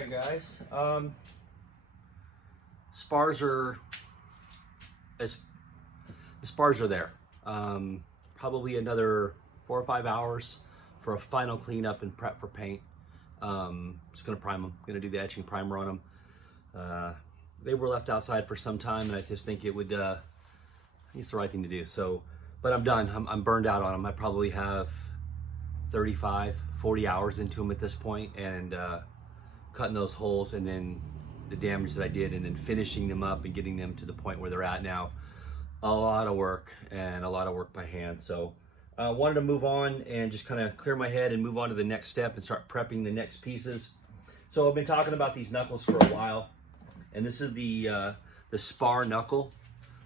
Alright guys, spars are there. Probably another 4 or 5 hours for a final cleanup and prep for paint. Just gonna prime them, gonna do the etching primer on them. They were left outside for some time and I just think it would, I think it's the right thing to do. So, but I'm done, I'm burned out on them. I probably have 35, 40 hours into them at this point, and cutting those holes and then the damage that I did and then finishing them up and getting them to the point where they're at now. A lot of work and a lot of work by hand. So I wanted to move on and just kind of clear my head and move on to the next step and start prepping the next pieces. So I've been talking about these knuckles for a while, and this is the spar knuckle.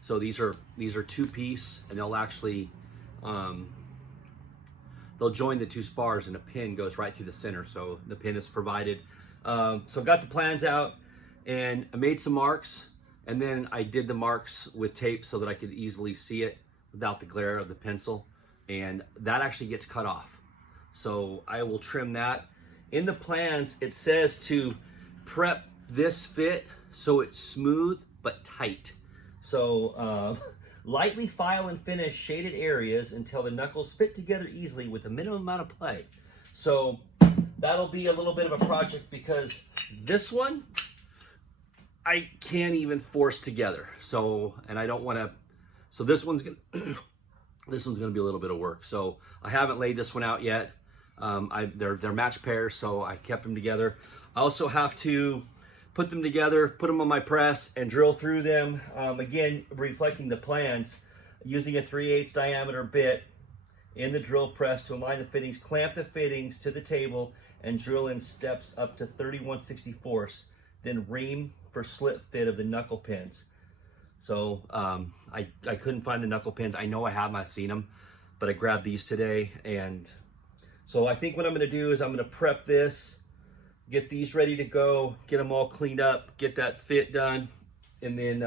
So these are 2-piece, and they'll actually they'll join the 2 spars and a pin goes right through the center. So the pin is provided. So I got the plans out and I made some marks, and then I did the marks with tape so that I could easily see it without the glare of the pencil, and that actually gets cut off. So I will trim that. In the plans, it says to prep this fit so it's smooth but tight. So lightly file and finish shaded areas until the knuckles fit together easily with a minimum amount of play. So that'll be a little bit of a project because this one I can't even force together. So, and I don't want to, so this one's gonna this one's gonna be a little bit of work. So I haven't laid this one out yet. They're match pairs, so I kept them together. I also have to put them together, put them on my press and drill through them. Again, reflecting the plans, using a 3/8 diameter bit in the drill press to align the fittings, clamp the fittings to the table and drill in steps up to 31/64, then ream for slit fit of the knuckle pins. So I couldn't find the knuckle pins. I know I have them, I've seen them, but I grabbed these today. And so I think what I'm gonna do is I'm gonna prep this, get these ready to go, get them all cleaned up, get that fit done. And then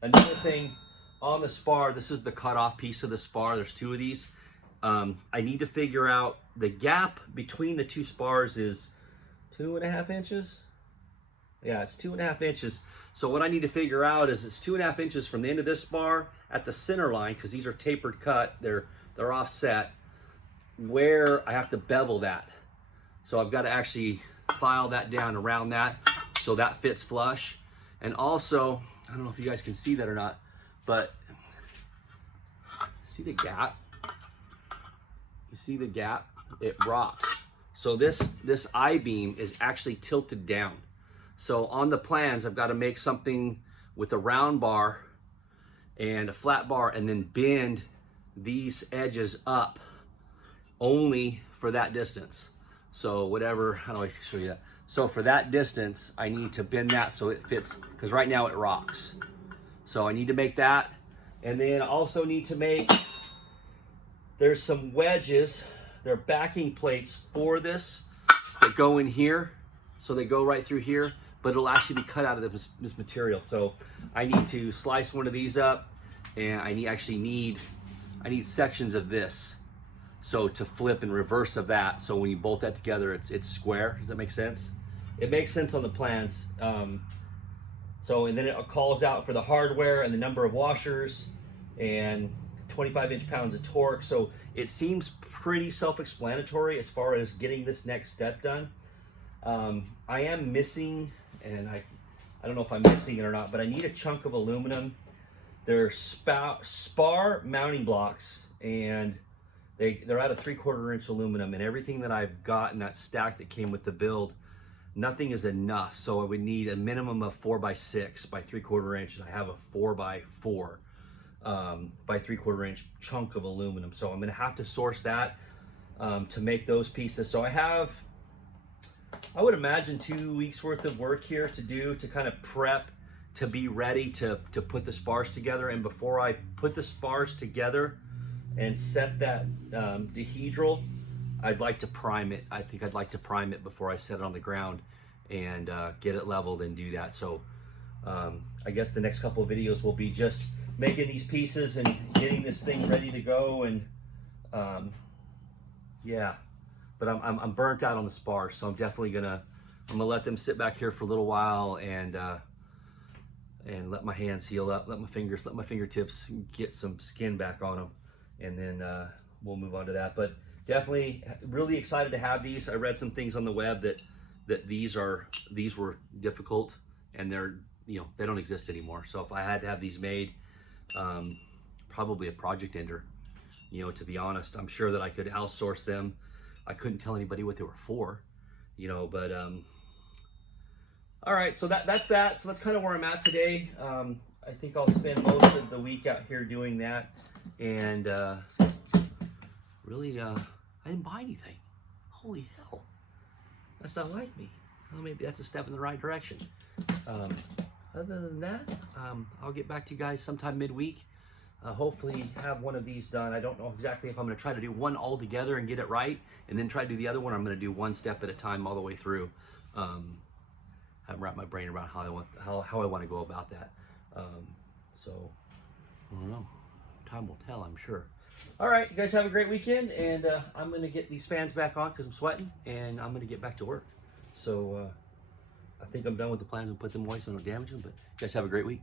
another thing on the spar, this is the cutoff piece of the spar. There's 2 of these. I need to figure out the gap between the 2 spars is 2.5 inches. Yeah, it's 2.5 inches. So what I need to figure out is it's 2.5 inches from the end of this spar at the center line, because these are tapered cut, they're offset, where I have to bevel that. So I've got to actually file that down around that so that fits flush. And also, I don't know if you guys can see that or not, but see the gap? You see the gap? It rocks. So this I-beam is actually tilted down. So on the plans, I've got to make something with a round bar and a flat bar and then bend these edges up only for that distance. So whatever, how do I show you that? So for that distance, I need to bend that so it fits, because right now it rocks. So I need to make that. And then also need to make, there's some wedges, they're backing plates for this that go in here. So they go right through here, but it'll actually be cut out of this material. So I need to slice one of these up, and I need sections of this. So to flip and reverse of that, so when you bolt that together, it's square. Does that make sense? It makes sense on the plans. So, and then it calls out for the hardware and the number of washers and 25 inch-pounds of torque. So it seems pretty self-explanatory as far as getting this next step done. I am missing, and I don't know if I'm missing it or not, but I need a chunk of aluminum. They're spar mounting blocks, and they're out of 3/4 inch aluminum, and everything that I've got in that stack that came with the build, nothing is enough. So I would need a minimum of 4x6 by 3/4 inch, and I have a 4x4 by 3/4 inch chunk of aluminum. So I'm gonna have to source that to make those pieces. So I would imagine 2 weeks worth of work here to do to kind of prep to be ready to put the spars together. And before I put the spars together and set that dehedral, I'd like to prime it. I think I'd like to prime it before I set it on the ground and get it leveled and do that. So I guess the next couple of videos will be just making these pieces and getting this thing ready to go. And yeah, but I'm burnt out on the spars, so I'm definitely gonna I'm gonna let them sit back here for a little while and let my hands heal up, let my fingertips get some skin back on them, and then we'll move on to that. But definitely really excited to have these. I read some things on the web that these were difficult, and they don't exist anymore. So if I had to have these made, probably a project ender, to be honest. I'm sure that I could outsource them. I couldn't tell anybody what they were for, but all right, so that's that. So that's kind of where I'm at today. I think I'll spend most of the week out here doing that, and really, I didn't buy anything. Holy hell, that's not like me. Well, maybe that's a step in the right direction. Other than that, I'll get back to you guys sometime midweek. Hopefully have one of these done. I don't know exactly if I'm going to try to do one all together and get it right, and then try to do the other one. I'm going to do one step at a time all the way through. Haven't wrapped my brain around how I want to go about that. So I don't know. Time will tell, I'm sure. All right, you guys have a great weekend, and I'm going to get these fans back on because I'm sweating, and I'm going to get back to work. So I think I'm done with the plans and put them away so I don't damage them. But you guys have a great week.